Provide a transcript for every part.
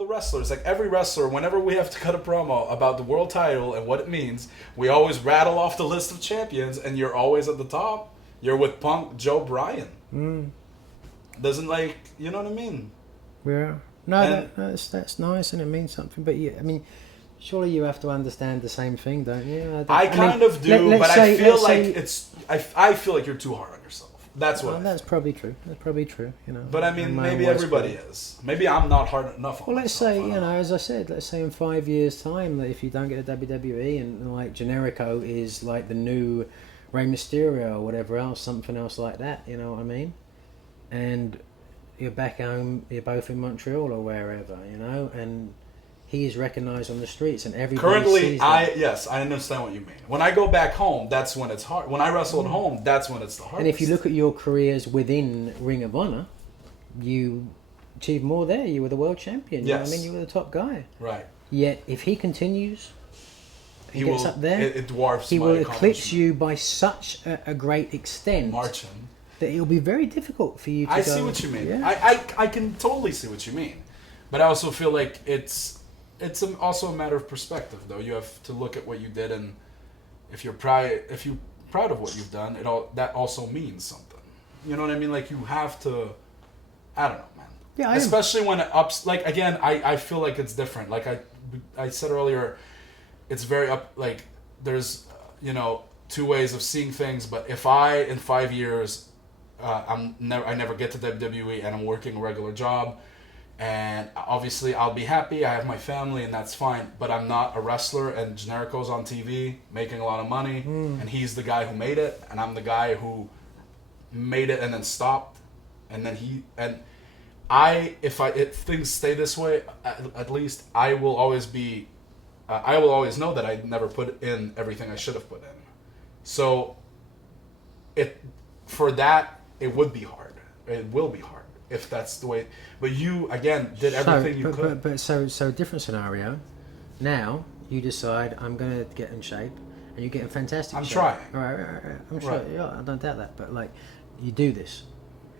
the wrestlers. Like every wrestler, whenever we have to cut a promo about the world title and what it means, we always rattle off the list of champions, and you're always at the top. You're with Punk, Joe, Bryan. Doesn't like, you know what I mean? Yeah. No, that's nice and it means something. But I mean, surely you have to understand the same thing, don't you? I kind of do, but I feel like I feel like you're too hard on yourself. That's what. That's probably true. That's probably true. You know. But I mean, maybe everybody is. Maybe I'm not hard enough. Well, let's say, you know, as I said, let's say in 5 years' time, that if you don't get a WWE and like Generico is like the new Rey Mysterio or whatever else, something else like that. You know what I mean? And you're back home. You're both in Montreal or wherever, you know, and he is recognised on the streets, and everybody currently sees that. yes, I understand what you mean. When I go back home, that's when it's hard. When I wrestle at home, that's when it's the hardest. And if you look at your careers within Ring of Honor, you achieved more there. You were the world champion. You know what I mean? You were the top guy. Right. Yet, if he continues, he gets up there. It dwarfs. He will eclipse you by such a great extent. Marching. That it'll be very difficult for you to I see what you mean. Yeah. I can totally see what you mean. But I also feel like it's also a matter of perspective, though. You have to look at what you did, and if you're proud of what you've done, that also means something. You know what I mean? Like, you have to, I don't know, man. Yeah, especially when it ups, like, again, I feel like it's different. Like I said earlier, it's very up, like, there's, you know, two ways of seeing things, but if in 5 years, I never get to WWE and I'm working a regular job, and obviously I'll be happy, I have my family, and that's fine, but I'm not a wrestler, and Generico's on TV making a lot of money, and he's the guy who made it, and I'm the guy who made it and then stopped, and then if things stay this way, at least I will always know that I never put in everything I should have put in. So for that, it would be hard. It will be hard if that's the way. But you, again, did everything you could. But different scenario. Now you decide, I'm going to get in shape, and you get in fantastic shape. I'm trying. Right. I'm sure. Yeah, I don't doubt that. But like, you do this,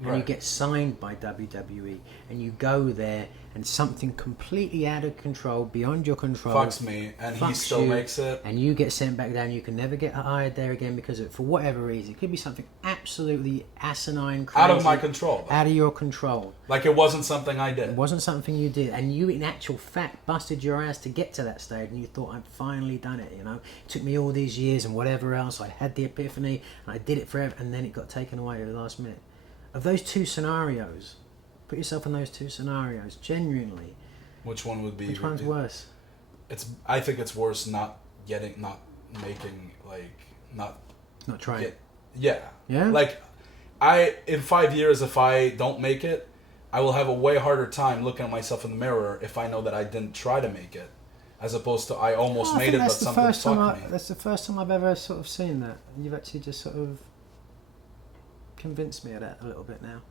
and you get signed by WWE, and you go there, and something completely out of control, beyond your control, fucks me, and he still makes it, and you get sent back down. You can never get hired there again because for whatever reason, it could be something absolutely asinine, crazy, out of my control, out of your control. Like it wasn't something I did. It wasn't something you did, and you, in actual fact, busted your ass to get to that stage, and you thought, I've finally done it. You know, it took me all these years and whatever else. I had the epiphany, and I did it forever, and then it got taken away at the last minute. Of those two scenarios, put yourself in those two scenarios. Genuinely, which one would be? Which one's worse? I think it's worse not trying. Yeah. Like, in 5 years, if I don't make it, I will have a way harder time looking at myself in the mirror if I know that I didn't try to make it, as opposed to I almost made it, but something fucked me. That's the first time I've ever sort of seen that. You've actually just sort of convinced me of that a little bit now.